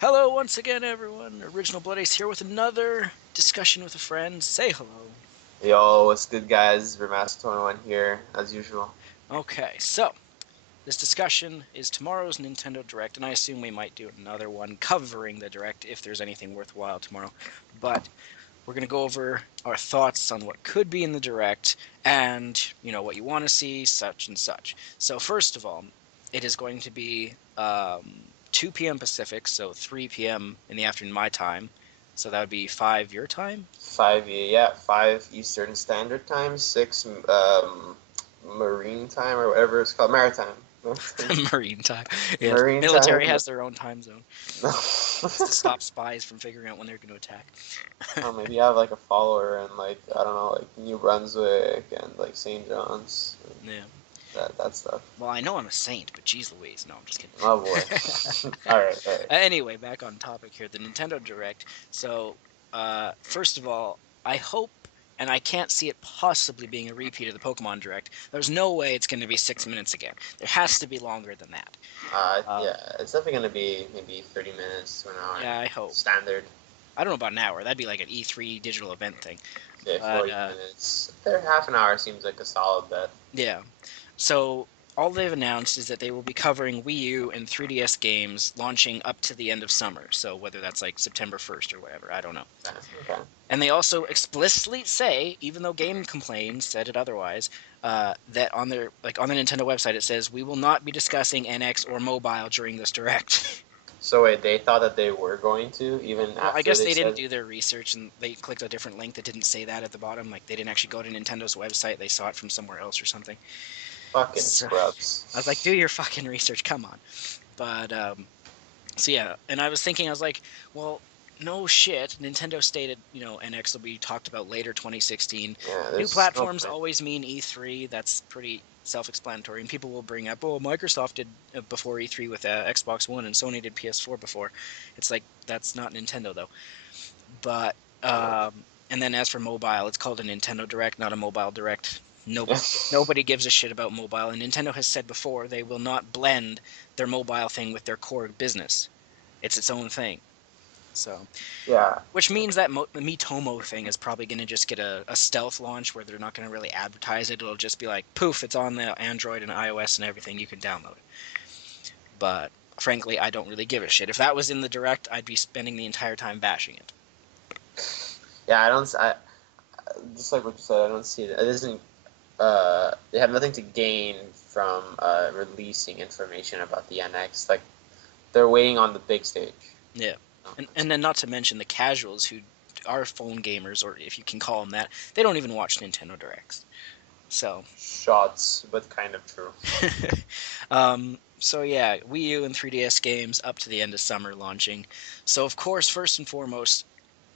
Hello once again, everyone. Original Blood Ace here with another discussion with a friend. Say hello. Yo, what's good, guys? Remaster21 here, as usual. Okay, so this discussion is tomorrow's Nintendo Direct, and I assume we might do another one covering the Direct if there's anything worthwhile tomorrow. But we're going to go over our thoughts on what could be in the Direct and, what you want to see, such and such. So, first of all, it is going to be 2 p.m. Pacific, so 3 p.m. in the afternoon my time. So that would be 5 your time? 5 Eastern Standard Time, 6 Marine Time, or whatever it's called, Maritime. Marine time. Yes, Marine military Time. has their own time zone. It's to stop spies from figuring out when they're going to attack. Oh, maybe you have like a follower in like I don't know, like New Brunswick and like St. John's, Yeah. that stuff. Well, I know I'm a saint, but geez Louise, no, I'm just Oh boy. kidding. All right, all right. Anyway, back on topic here, the Nintendo Direct. So, first of all, I hope, and I can't see it possibly being a repeat of the Pokemon Direct. There's no way it's going to be 6 minutes again. There has to be longer than that. Yeah, it's definitely gonna be maybe 30 minutes to an hour, Yeah, I hope. standard. I don't know about an hour. That'd be like an E3 digital event thing. Yeah, But 40 minutes. There, half an hour seems like a solid bet. yeah. So all they've announced is that they will be covering Wii U and 3DS games launching up to the end of summer. So whether that's like September 1st or whatever, I don't know. Okay. And they also explicitly say, even though Game Complaints said it otherwise, that on their on the Nintendo website it says we will not be discussing NX or mobile during this direct. So wait, they thought that they were going to even Well, I after guess they they didn't said do their research and they clicked a different link that didn't say that at the bottom. Like they didn't actually go to Nintendo's website; they saw it from somewhere else or something. fucking So I was like, scrubs. do your fucking research, come on. But so yeah, and I was thinking, I was like, well, no shit. Nintendo stated, NX will be talked about later 2016. Yeah, New there's no platforms point. always mean E3. That's pretty self-explanatory. And people will bring up, oh, Microsoft did before E3 with Xbox One, and Sony did PS4 before. It's like that's not Nintendo though. But and then as for mobile, it's called a Nintendo Direct, not a mobile Direct. Nobody gives a shit about mobile, and Nintendo has said before they will not blend their mobile thing with their core business. It's its own thing. So, Yeah, which means that the Miitomo thing is probably going to just get a stealth launch where they're not going to really advertise it. It'll just be like, poof, it's on the Android and iOS and everything. You can download it. But frankly, I don't really give a shit. If that was in the Direct, I'd be spending the entire time bashing it. yeah. I don't. Just like what you said. I don't see it. It isn't. They have nothing to gain from releasing information about the NX. Like they're waiting on the big stage. Yeah. No, And then not to mention the casuals who are phone gamers, or if you can call them that, they don't even watch Nintendo Directs. So, shots, but kind of true. so yeah, Wii U and 3DS games up to the end of summer launching. So of course, first and foremost,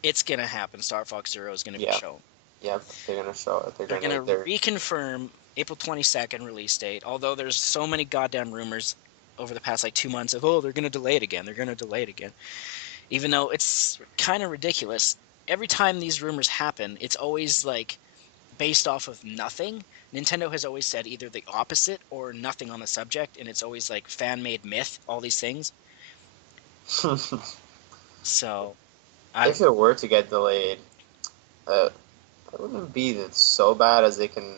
it's gonna happen. Star Fox Zero is gonna be Yeah, shown. yep. They're gonna show it. They're They're gonna. gonna They're reconfirm April 22nd release date. Although there's so many goddamn rumors over the past like 2 months of they're gonna delay it again. They're gonna delay it again. Even though it's kind of ridiculous. Every time these rumors happen, it's always like based off of nothing. Nintendo has always said either the opposite or nothing on the subject, and it's always like fan made myth, all these things. So I if it were to get delayed, uh, it wouldn't be so bad as they can.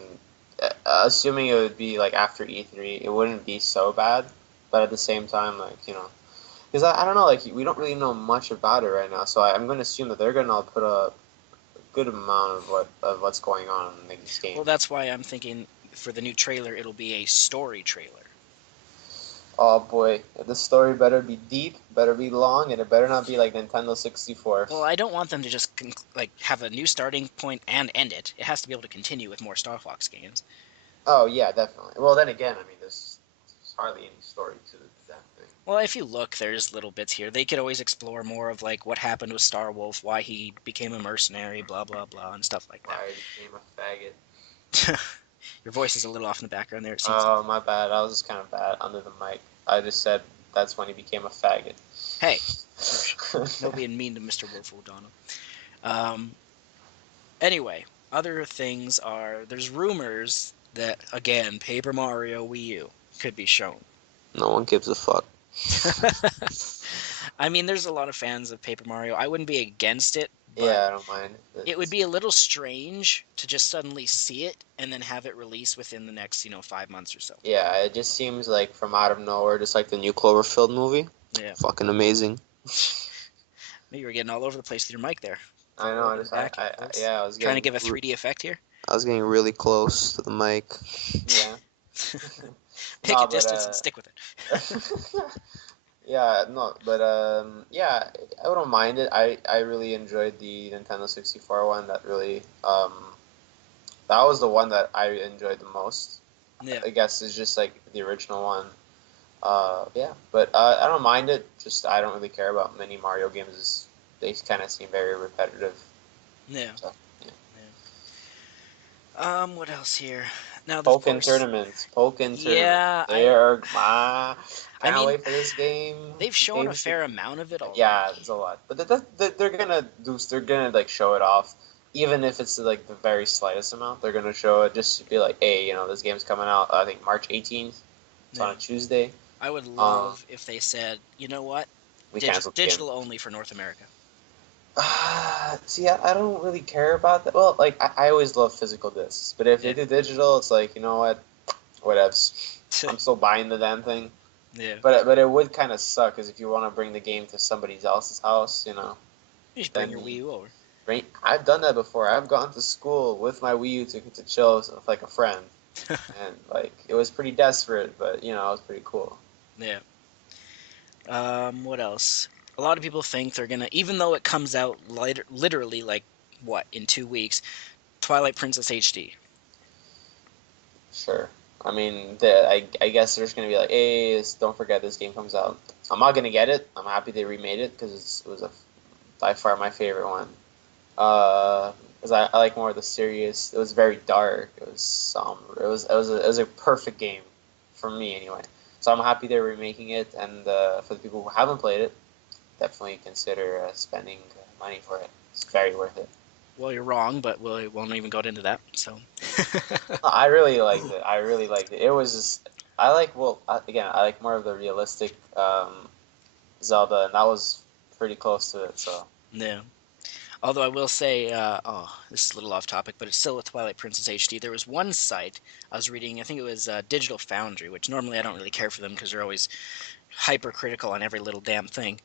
Assuming it would be like after E3, it wouldn't be so bad. But at the same time, like because I don't know, like we don't really know much about it right now, so I'm going to assume that they're going to put a good amount of what's going on in this game. well, that's why I'm thinking for the new trailer it'll be a story trailer. Oh boy, the story better be deep, better be long, and it better not be like Nintendo 64. Well, I don't want them to just like have a new starting point and end it. It has to be able to continue with more Star Fox games. Oh yeah, definitely. Well, then again, I mean, there's hardly any story to that thing. Well, if you look, there's little bits here. They could always explore more of like what happened with Star Wolf, why he became a mercenary, blah blah blah, and stuff like Why I became a faggot. that. Your voice is a little off in the background there. It seems. Oh, my bad. I was just kind of bad under the mic. I just said that's when he became a faggot. Hey, no being mean to Mr. Wolf O'Donnell. Um, anyway, other things are there's rumors that again Paper Mario Wii U could be shown. No one gives a fuck. I mean, there's a lot of fans of Paper Mario. I wouldn't be against it, but Yeah, I don't mind. it would be a little strange to just suddenly see it and then have it released within the next, 5 months or so. Yeah, it just seems like from out of nowhere, just like the new Cloverfield movie. Yeah. Fucking amazing. Maybe you were getting all over the place with your mic there. I know. Forward and back and close. Yeah, I was Trying to give a 3D effect here. I was getting really close to the mic. Yeah. Pick a No, but distance and stick with it. yeah, no, but yeah, I wouldn't mind it. I really enjoyed the Nintendo 64 one. That was the one that I enjoyed the most. Yeah. I guess it's just like the original one. Yeah, but I don't mind it. Just I don't really care about many Mario games. They kind of seem very repetitive. Yeah. So, yeah. What else here? Now, of Pokken course. tournaments. Pokken tournaments. Yeah, They are I can't mean, wait for this game. they've shown a Games should fair amount of it already. yeah, there's a lot, but they're gonna do. They're gonna like show it off, even if it's like the very slightest amount. They're gonna show it just to be like, hey, this game's coming out. I think March 18th. It's on Yeah. a Tuesday. I would Um, love if they said, you know what? we canceled the game. Digital only for North America. See, I don't really care about that. Well, like I always love physical discs, but if Yeah. they do digital, it's like you know what, whatevs. I'm still buying the damn thing. Yeah. But it would kind of suck, because if you want to bring the game to somebody else's house, You should bring then your Wii U over. I've done that before. I've gone to school with my Wii U to chill with like a friend, and like it was pretty desperate, but it was pretty cool. Yeah. What else? A lot of people think they're gonna, even though it comes out literally like what in 2 weeks, Twilight Princess HD. Sure. I mean, I guess there's gonna be like, hey, don't forget this game comes out. I'm not gonna get it. I'm happy they remade it because it was by far my favorite one. Because I like more of the serious. It was very dark. It was somber. It was a perfect game for me anyway. So I'm happy they're remaking it, and for the people who haven't played it, definitely consider spending money for it. It's very worth it. Well, you're wrong, but we won't even go into that. So. No, I really liked it. I really liked it. It was just I like well again I like more of the realistic Zelda, and that was pretty close to it. So Yeah. Although I will say, this is a little off topic, but it's still with Twilight Princess HD. There was one site I was reading, I think it was Digital Foundry, which normally I don't really care for them because they're always hypercritical on every little damn thing.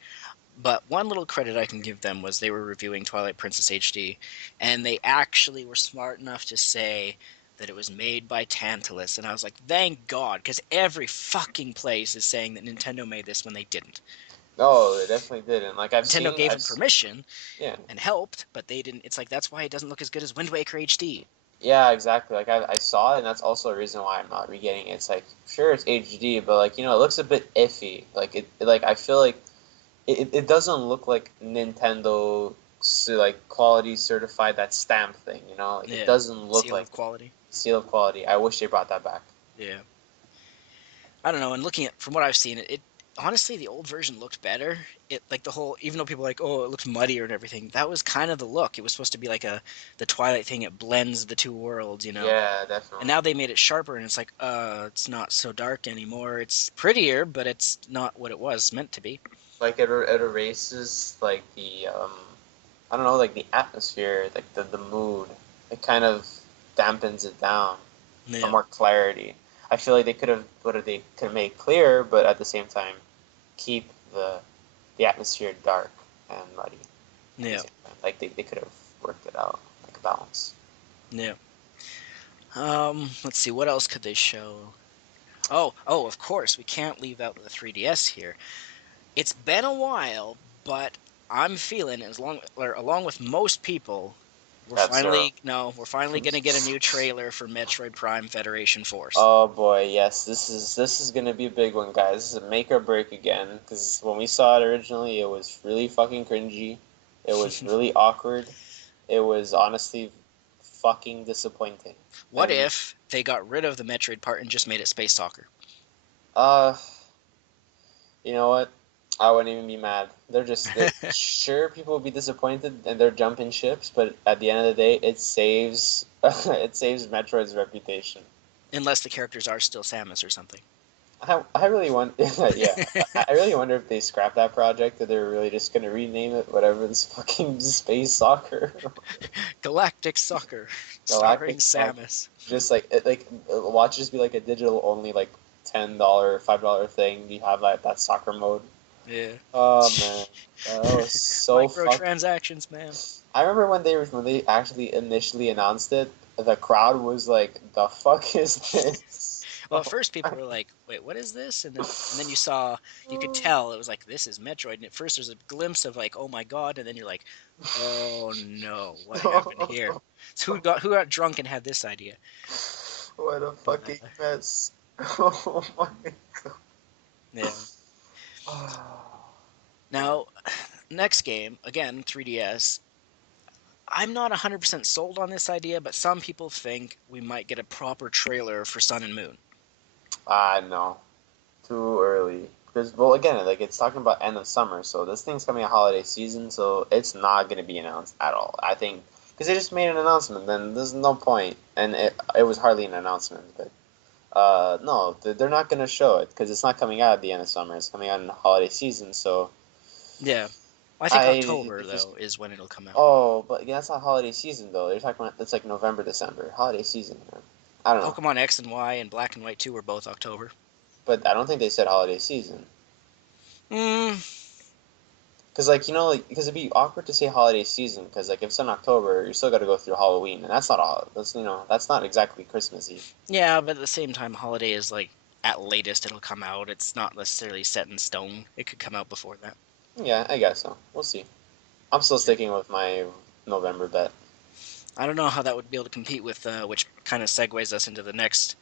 But one little credit I can give them was they were reviewing Twilight Princess HD, and they actually were smart enough to say that it was made by Tantalus. And I was like, thank God, because every fucking place is saying that Nintendo made this when they didn't. no, they definitely didn't. Like Nintendo gave them permission yeah. and helped, but they didn't. It's like that's why it doesn't look as good as Wind Waker HD. Yeah, exactly. Like I saw it, and that's also a reason why I'm not re-getting it. It's like sure it's HD, but like it looks a bit iffy. Like like I feel like it doesn't look like Nintendo like quality certified that stamp thing. Like Yeah, it doesn't look seal like of quality. seal of quality. I wish they brought that back. Yeah, I don't know. And looking at from what I've seen, it honestly the old version looked better. It like the whole even though people are like oh it looks muddier and everything. That was kind of the look. It was supposed to be like the Twilight thing. It blends the two worlds. Yeah, And definitely. now they made it sharper, and it's like it's not so dark anymore. It's prettier, but it's not what it was meant to be. Like it erases like the I don't know, like the atmosphere, like the mood. It kind of dampens it down for Yeah, more clarity. I feel like they could have what they could make clear, but at the same time keep the atmosphere dark and muddy at the yeah, same time. Like they could have worked it out like a balance. yeah. Let's see. What else could they show? Oh, of course, we can't leave out the 3DS here. It's been a while, but I'm feeling along with most people, we're F-Zero. finally no, we're finally gonna get a new trailer for Metroid Prime Federation Force. Oh boy, yes, this is gonna be a big one, guys. This is a make or break again. Because when we saw it originally, it was really fucking cringy. It was really awkward. It was honestly fucking disappointing. What And if they got rid of the Metroid part and just made it Space Soccer? uh, you know what? I wouldn't even be mad. They're sure people will be disappointed and they're jumping ships, but at the end of the day, it saves it saves Metroid's reputation. Unless the characters are still Samus or something. I really want, yeah, I really wonder if they scrap that project, or they're really just gonna rename it whatever this fucking space soccer, Galactic Soccer, starring galactic soccer. Samus. Just like watch just be like a digital only like $10, $5 thing. You have that soccer mode. Yeah. Oh man, that was so fuck. Microtransactions, man. I remember when they actually initially announced it, the crowd was like, "The fuck is this?" Well, at first people were like, "Wait, what is this?" And then you could tell it was like, "This is Metroid." And at first there's a glimpse of like, "Oh my god," and then you're like, "Oh no, what happened here?" So who got drunk and had this idea? What a But fucking mess! Oh my yeah. god. Now, next game again, 3DS. I'm not 100% sold on this idea, but some people think we might get a proper trailer for Sun and Moon. No, too early. Because well, again, like it's talking about end of summer, so this thing's coming out holiday season, so it's not gonna be announced at all. I think because they just made an announcement, then there's no point, and it was hardly an announcement, but. No, they're not gonna show it because it's not coming out at the end of summer. It's coming out in the holiday season. So Yeah. I think I October just though is when it'll come out. but yeah, that's not holiday season though. They're talking about it's like November, December, holiday season. Man. I don't know, Pokemon X and Y and Black and White 2 were both October. but I don't think they said holiday season Mm, because because it'd be awkward to say holiday season because like if it's in October, you still got to go through Halloween, and that's not all. That's that's not exactly Christmassy. yeah, but at the same time, holiday is like at latest it'll come out. It's not necessarily set in stone. It could come out before that. Yeah, I guess so. We'll see. I'm still sticking with my November bet. I don't know how that would be able to compete with, which kind of segues us into the next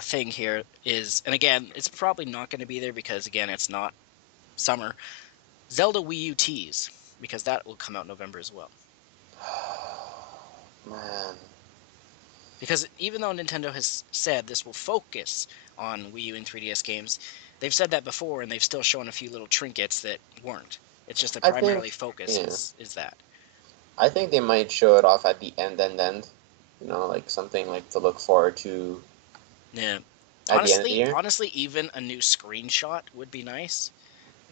thing here. And again, it's probably not going to be there because again, it's not summer. Zelda Wii U tease because that will come out in November as well. Man. Because even though Nintendo has said this will focus on Wii U and 3DS games, they've said that before and they've still shown a few little trinkets that weren't. It's just the I primarily think, focus yeah, is that. I think they might show it off at the end. Like something like to look forward to Yeah. at the end of the year. Honestly, even a new screenshot would be nice.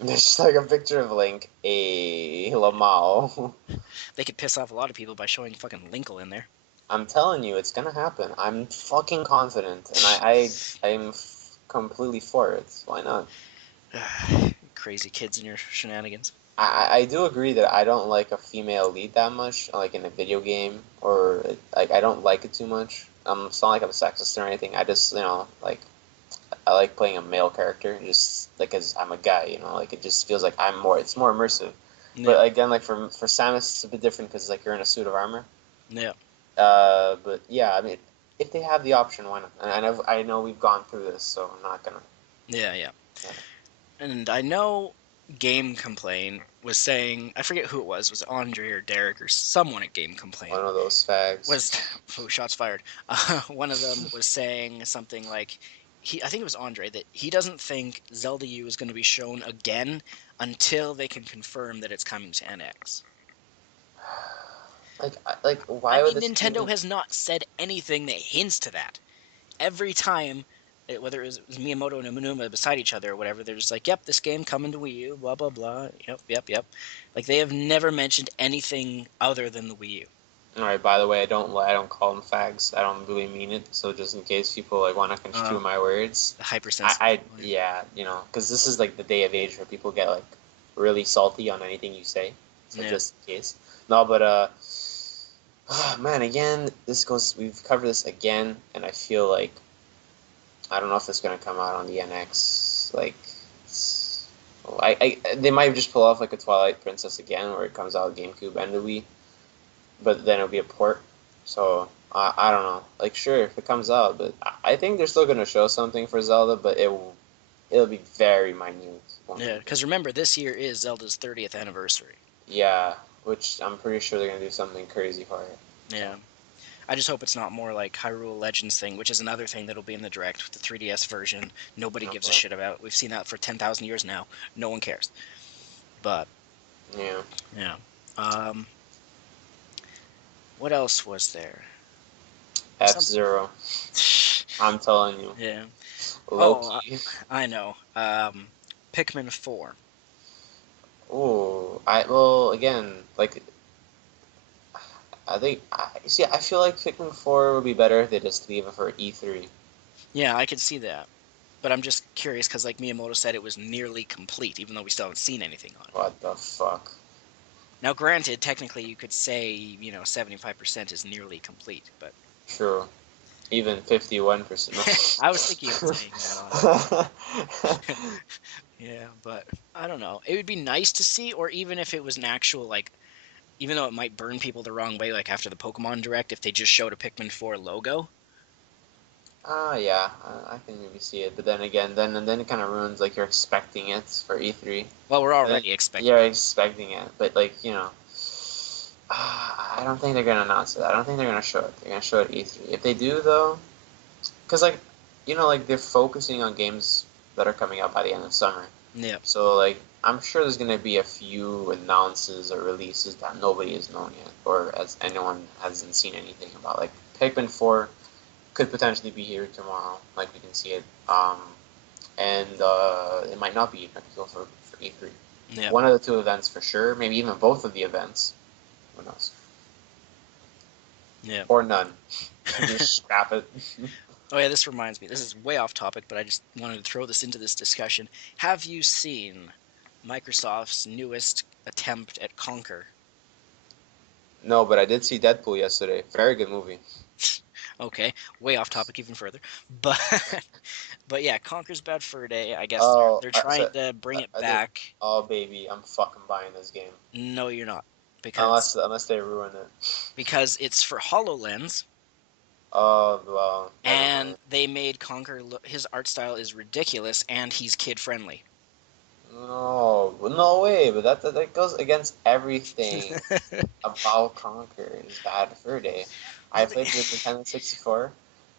There's just like a picture of Link, a Lamau. They could piss off a lot of people by showing fucking Linkle in there. I'm telling you, it's gonna happen. I'm fucking confident, and I'm completely for it. Why not? Crazy kids and your shenanigans. I do agree that I don't like a female lead that much, like in a video game, or like I don't like it too much. It's not like I'm sexist or anything. I just like I like playing a male character, just like because I'm a guy, like it just feels like it's more immersive. Yeah. But again, like for Samus, it's a bit different because like you're in a suit of armor. Yeah. But yeah, I mean, if they have the option, why not? And I know we've gone through this, so I'm not gonna. Yeah, yeah. Yeah. And I know Game Complain was saying, I forget who it was Andre or Derek or someone at Game Complain One of those fags. was oh, shots fired. One of them was saying something like I think it was Andre that he doesn't think Zelda U is going to be shown again until they can confirm that it's coming to NX. I Why would mean, this Nintendo even? has not said anything that hints to that. Every time, whether it was Miyamoto and Aonuma beside each other or whatever, they're just like, "Yep, this game coming to Wii U, blah blah blah." Yep, yep, yep. Like they have never mentioned anything other than the Wii U. All right. By the way, I don't call them fags. I don't really mean it. So just in case people like want to construe my words, The hypersensitive people. yeah, because this is like the day of age where people get like really salty on anything you say. So Yeah, just in case. No, but man, again, we've covered this again, and I feel like I don't know if it's gonna come out on the NX. Like, they might just pull off like a Twilight Princess again, where it comes out GameCube and the Wii, but then it'll be a port. So I don't know. Like, sure, if it comes out, but I think they're still gonna show something for Zelda, but it'll be very minute. yeah. Because remember, this year is Zelda's 30th anniversary. Yeah, which I'm pretty sure they're gonna do something crazy for it. So. Yeah. I just hope it's not more like Hyrule Legends thing, which is another thing that'll be in the direct with the 3DS version. Nobody Oh gives a boy. shit about. We've seen that for 10,000 years now. No one cares. But Yeah. yeah. Um, what else was there? There's something. F-Zero. I'm telling you. Yeah. Low Oh, key. I know. Pikmin 4. Ooh, well again, like I think see, I feel like Pikmin 4 would be better if they just leave it for E3. Yeah, I could see that. But I'm just curious because, like Miyamoto said, it was nearly complete, even though we still haven't seen anything on it. What the fuck? Now, granted, technically, you could say 75% is nearly complete, but True. Even 51%. I was thinking of No. saying that honestly. Yeah, but I don't know. It would be nice to see, or even if it was an actual like, even though it might burn people the wrong way, like after the Pokemon Direct, if they just showed a Pikmin 4 logo. Yeah, I can maybe see it, but then again, then it kind of ruins like you're expecting it for E3. Well, we're And then already expecting. you're expecting it, but like I don't think they're gonna announce it. I don't think they're gonna show it. They're gonna show it at E3. If they do though, because like like they're focusing on games that are coming out by the end of summer. Yeah, So like I'm sure there's gonna be a few announces or releases that nobody has known yet, or as anyone hasn't seen anything about. Like Pikmin 4 could potentially be here tomorrow, like we can see it. And it might not be until for E3. yeah, One of the two events for sure, maybe even both of the events. Who knows? yeah. Or none. Just scrap it. Oh yeah, this reminds me. This is way off topic, but I just wanted to throw this into this discussion. Have you seen Microsoft's newest attempt at Conquer? No, but I did see Deadpool yesterday. Very good movie. Okay, way off topic even further. But but yeah, Conquer's Bad Fur Day. I guess they're Oh, they're so trying to bring it I did. back. Oh, baby, I'm fucking buying this game. No, you're not, because Unless they ruin it. it's for HoloLens, Oh well, never and mind. they made Conquer his art style is ridiculous, and he's kid friendly. No, no way. But that goes against everything about Conker's Bad Fur Day. I Well, they, played the Nintendo 64,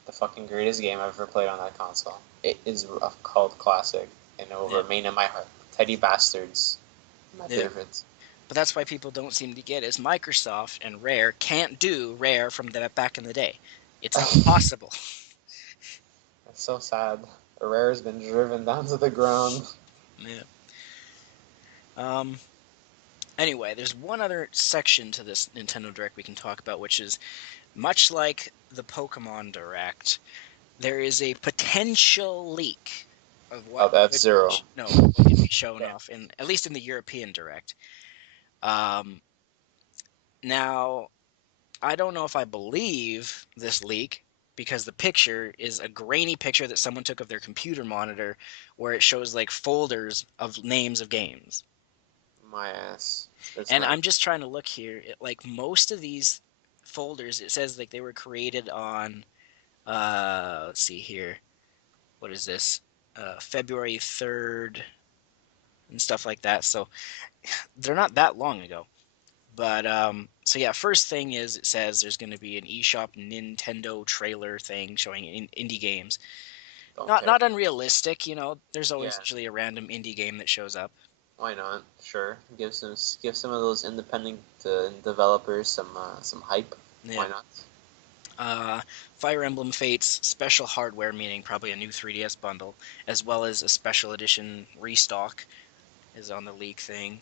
the fucking greatest game I've ever played on that console. It is a cult classic and it will yeah, remain in my heart. Teddy Bastards, my yeah. favorites. But that's why people don't seem to get is Microsoft and Rare can't do Rare from the back in the day. It's not That's possible. so sad. Rare's been driven down to the ground. Yeah. Um. Anyway, there's one other section to this Nintendo Direct we can talk about, which is much like the Pokemon Direct. There is a potential leak of what Of F could Zero. what could be shown Yeah. off in at least in the European Direct. Um. Now, I don't know if I believe this leak because the picture is a grainy picture that someone took of their computer monitor where it shows like folders of names of games. My ass. It's And not. I'm just trying to look here. Like most of these folders, it says like they were created on let's see here. What is this? February 3rd and stuff like that. So they're not that long ago. But so yeah, first thing is it says there's going to be an eShop Nintendo trailer thing showing indie games. Don't Not care. not unrealistic, there's always Yeah. usually a random indie game that shows up. Why not? Sure. Give some of those independent developers some hype. Yeah. Why not? Uh, Fire Emblem Fates special hardware, meaning probably a new 3DS bundle, as well as a special edition restock, is on the leak thing.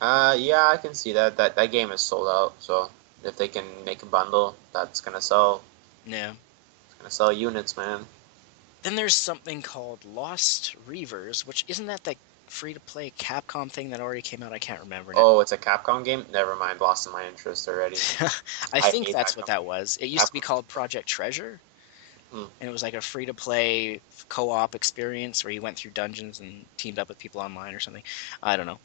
Yeah, I can see that. That game is sold out. So if they can make a bundle, that's Yeah. gonna sell units, man. Then there's something called Lost Reavers, which isn't that the free to play Capcom thing that already came out? I can't remember now. Oh, it's a Capcom game. Never mind. Lost my interest already. I I think hate that's that what that company. was. It used to be Capcom. called Project Treasure, Hmm. and it was like a free to play co op experience where you went through dungeons and teamed up with people online or something. I don't know.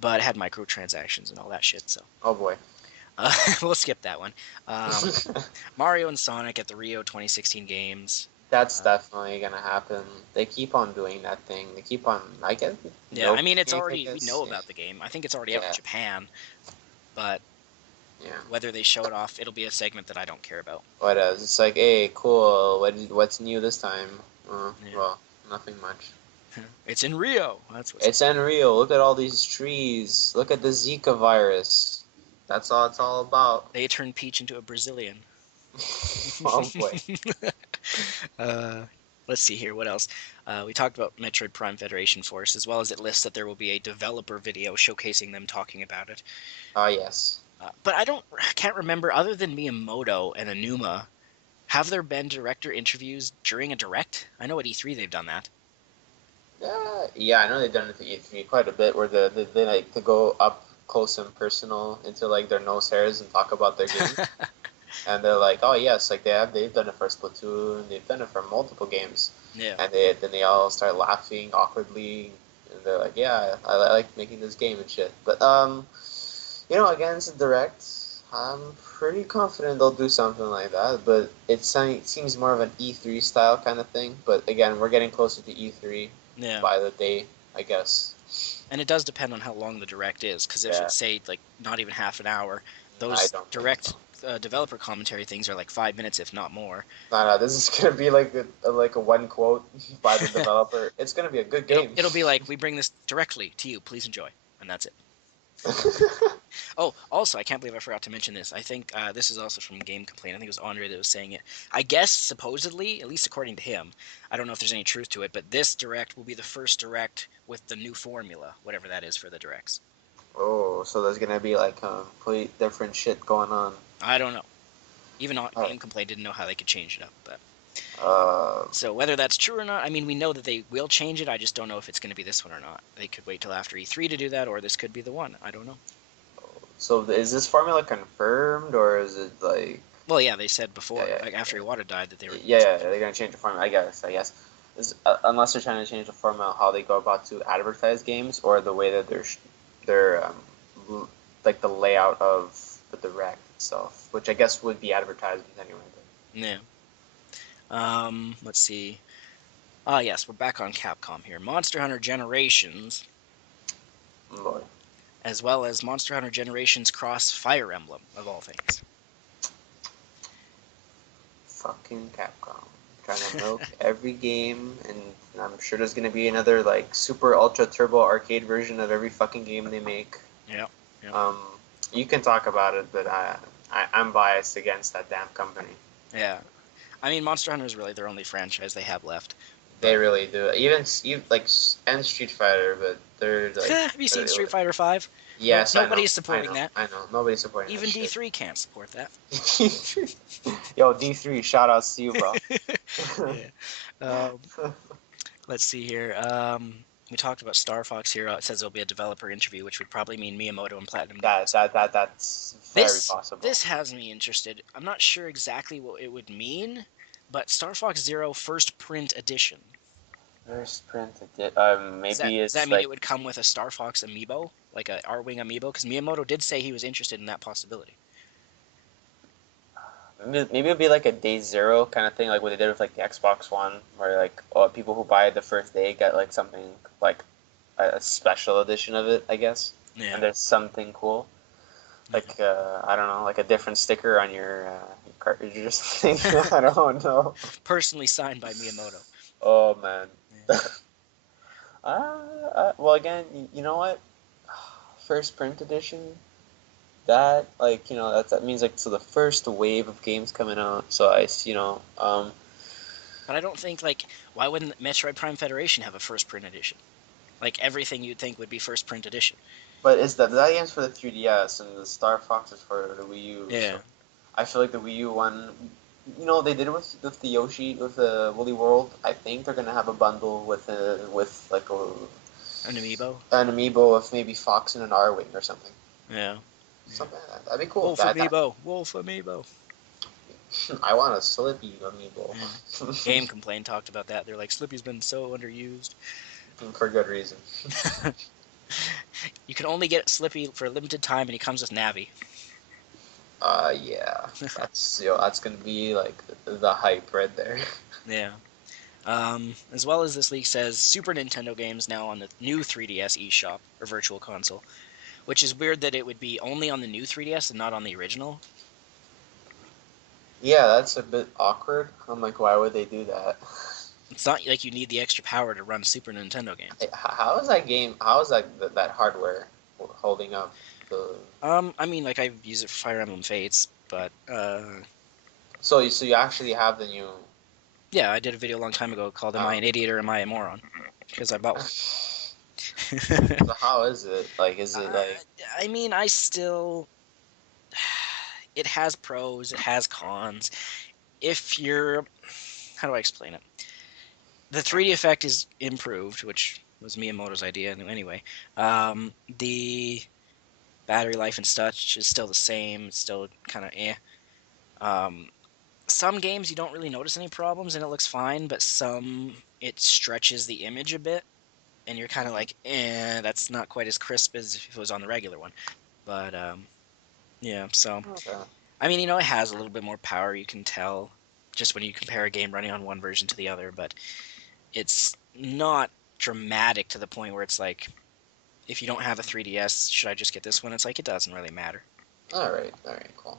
But it had microtransactions and all that shit, so Oh boy. we'll skip that one. Um, Mario and Sonic at the Rio 2016 games. That's Uh, definitely gonna happen. They keep on doing that thing. They keep on. I get yeah, I milking mean, it's it, I already, we guess. know Yeah. about the game. I think it's already out in Yeah. Japan, but Yeah. whether they show it off, it'll be a segment that I don't care about. What else? It's like, hey, cool. What's new this time? Yeah. Well, nothing much. It's in Rio. That's what's. It's unreal. Look at all these trees. Look at the Zika virus. That's all it's all about. They turned Peach into a Brazilian. Oh boy. uh, Let's see here. What else? We talked about Metroid Prime Federation Force, as well as it lists that there will be a developer video showcasing them talking about it. Yes. But I can't remember, other than Miyamoto and Anuma, have there been director interviews during a direct? I know at E3 they've done that. Yeah, I know they've done it to E3 quite a bit, where they like to go up close and personal into like their nose hairs and talk about their game. And they're like, oh yes, like they've done it for Splatoon, they've done it for multiple games, Yeah. and they all start laughing awkwardly, and they're like, yeah, I like making this game and shit. But against Direct, I'm pretty confident they'll do something like that. But it seems more of an E3 style kind of thing. But again, we're getting closer to E3 Yeah. by the day, I guess. And it does depend on how long the direct is, because if Yeah, it's, say, like not even half an hour, I those don't think direct so. developer commentary things are like 5 minutes, if not more. No, this is gonna be like a one quote by the developer. It's gonna be a good game. It'll be like, we bring this directly to you, please enjoy, and that's it. Oh, also, I can't believe I forgot to mention this. I think this is also from Game Complaint. I think it was Andre that was saying it. I guess, supposedly, at least according to him, I don't know if there's any truth to it, but this direct will be the first direct with the new formula, whatever that is for the directs. Oh, so there's gonna be like complete different shit going on. I don't know. Even Uh, Game Complaint didn't know how they could change it up, but uh, so whether that's true or not, I mean, we know that they will change it. I just don't know if it's going to be this one or not. They could wait till after E3 to do that, or this could be the one. I don't know. so is this formula confirmed or is it like Well, yeah, they said yeah before, yeah like after Iwata died, that they were yeah going yeah, to yeah change it. they're gonna change the formula I guess unless they're trying to change the formula how they go about to advertise games or the way that they're like the layout of the direct itself, which I guess would be advertisements anyway. Yeah. Let's see. Yes, we're back on Capcom here. Monster Hunter Generations, But, Lord, as well as Monster Hunter Generations Cross Fire Emblem, of all things. fucking Capcom. Trying to milk every game, and I'm sure there's gonna be another like super ultra turbo arcade version of every fucking game they make. Yeah, yeah, Um, you can talk about it, but I'm biased against that damn company. yeah. I mean, Monster Hunter is really their only franchise they have left. They But really do. Even like and Street Fighter, but they're like have you seen really, Street Fighter Five? No, yes, nobody's I supporting know, that. I know. Nobody's supporting that Even shit. D3 can't support that. Yo, D3, shout outs to you, bro. Yeah. Um, let's see here. We talked about Star Fox here. It says there'll be a developer interview, which would probably mean Miyamoto and Platinum Games. That's very This possible. this has me interested. I'm not sure exactly what it would mean, but Star Fox Zero First Print Edition. First printed it. Does that Maybe does that it's mean like it would come with a Star Fox amiibo, like a R-wing amiibo? Because Miyamoto did say he was interested in that possibility. maybe it'd be like a day zero kind of thing, like what they did with like the Xbox One, where like people who buy it the first day get like something like a special edition of it, I guess. Yeah. And there's something cool, Yeah. like I don't know, like a different sticker on your cartridge or something. I don't know. Personally signed by Miyamoto. Oh man. Yeah. Well, again, you know what? First print edition. That like that means like so the first wave of games coming out. So But I don't think, like, why wouldn't Metroid Prime Federation have a first print edition? Like everything you'd think would be first print edition. but is that game's for the 3DS and the Star Fox is for the Wii U. Yeah. So I feel like the Wii U one, they did it with the Yoshi with the Woolly World. I think they're gonna have a bundle with like An amiibo. an amiibo of maybe Fox and an R-wing or something. Yeah. Yeah. Something like that. That'd be cool. Wolf amiibo. Wolf amiibo. I want a Slippy amiibo. Yeah. Game Complaint talked about that. They're like, Slippy's been so underused. For good reason. You can only get Slippy for a limited time, and he comes with Navi. Yeah, that's gonna be like the hype right there. Yeah. As well as this leak says, Super Nintendo games now on the new 3DS eShop, or Virtual Console, which is weird that it would be only on the new 3DS and not on the original. Yeah, that's a bit awkward. I'm like, why would they do that? It's not like you need the extra power to run Super Nintendo games. How is that game? How is that hardware holding up? The I mean, like, I've used it for Fire Emblem Fates, but, so you actually have the new. Yeah, I did a video a long time ago called "Am I an Idiot or Am I a Moron?" Because I bought one. So how is it? Like, is it like? I mean, I still. It has pros, it has cons. If you're. How do I explain it? The 3D effect is improved, which was Miyamoto's idea anyway. The battery life and such is still the same. It's still kind of eh. Um, some games you don't really notice any problems and it looks fine, but some it stretches the image a bit, and you're kind of like, that's not quite as crisp as if it was on the regular one. But yeah, so Okay. I mean, it has a little bit more power. You can tell just when you compare a game running on one version to the other, but it's not dramatic to the point where it's like, if you don't have a 3DS, should I just get this one? It's like it doesn't really matter. All right. All right. Cool.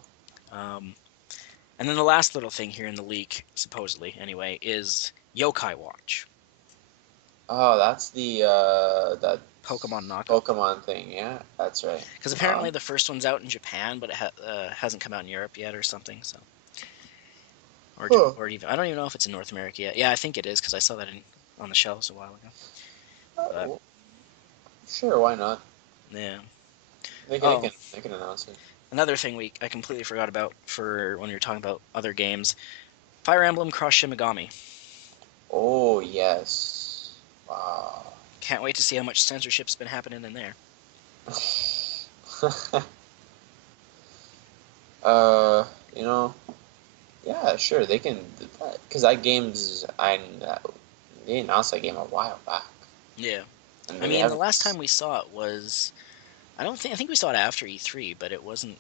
Um, and then the last little thing here in the leak, supposedly anyway, is Yokai Watch, Oh, that's the that Pokemon knockoff. Pokemon thing. Yeah, that's right. Because apparently the first one's out in Japan, but it hasn't come out in Europe yet or something. So, Huh. or even I don't even know if it's in North America yet. Yeah, I think it is because I saw that on the shelves a while ago. But Well, sure. Why not? yeah. They can, they Oh, can, they can announce it. another thing I completely forgot about for when you're talking about other games, Fire Emblem Cross Shimigami. Oh yes. Wow. Can't wait to see how much censorship's been happening in there. uh, you know, yeah, sure, they can, because that game's, they announced that game a while back, Yeah. and I they mean, the haven't. last time we saw it was I think we saw it after E3, but it wasn't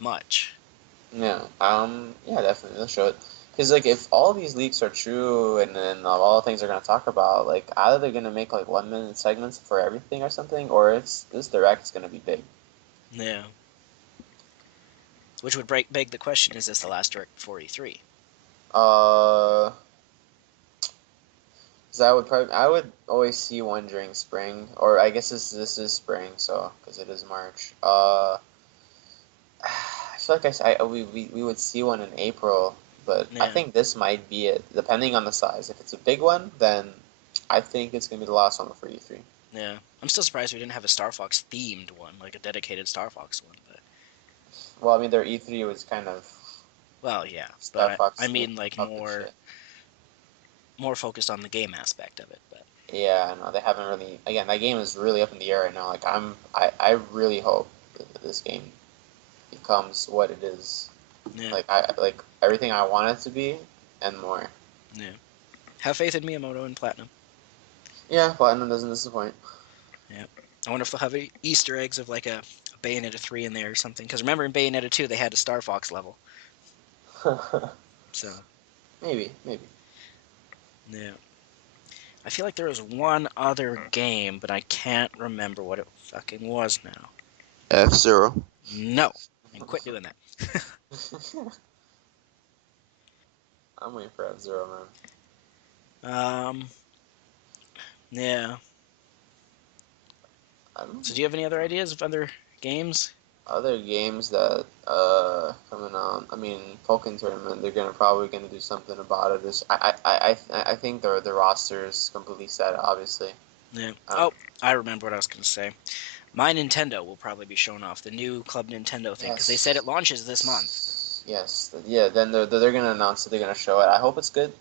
much. Yeah, yeah, definitely, they'll show it. Because like, if all these leaks are true, and then all the things they're gonna talk about, like, either they're gonna make like 1 minute segments for everything or something, or it's this direct is gonna be big. Yeah. Which would beg the question: is this the last direct before E3? Uh, 'Cause I would always see one during spring, or I guess this is spring, so because it is March. I feel like we would see one in April, but I Yeah. think this might be it, depending on the size. If it's a big one, then I think it's gonna be the last one for E3. Yeah. I'm still surprised we didn't have a Star Fox themed one, like a dedicated Star Fox one. But Well, I mean, their E3 was kind of well, yeah. But Star I Fox theme mean like puppet shit. more focused on the game aspect of it. But Yeah, no, they haven't really. Again, that game is really up in the air right now. Like I really hope that this game becomes what it is. yeah, Like I like everything I want it to be and more. yeah. Have faith in Miyamoto and Platinum. Yeah, Platinum doesn't disappoint. Yeah. I wonder if they'll have Easter eggs of like a Bayonetta 3 in there or something. Because remember in Bayonetta 2 they had a Star Fox level. So Maybe. yeah. I feel like there was one other game, but I can't remember what it fucking was now. F-Zero. No. And quit doing that. I'm waiting for F-Zero, man. Um. Yeah. I don't So know. do you have any other ideas of other games? Other games that coming out. I mean, Pokken Tournament. They're probably gonna do something about it. I think the roster is completely set. Obviously. Yeah. Um, Oh, I remember what I was going to say. My Nintendo will probably be showing off the new Club Nintendo thing because they said it yes. launches this month. Yes. Yeah. Then they're gonna announce it. They're gonna show it. I hope it's good.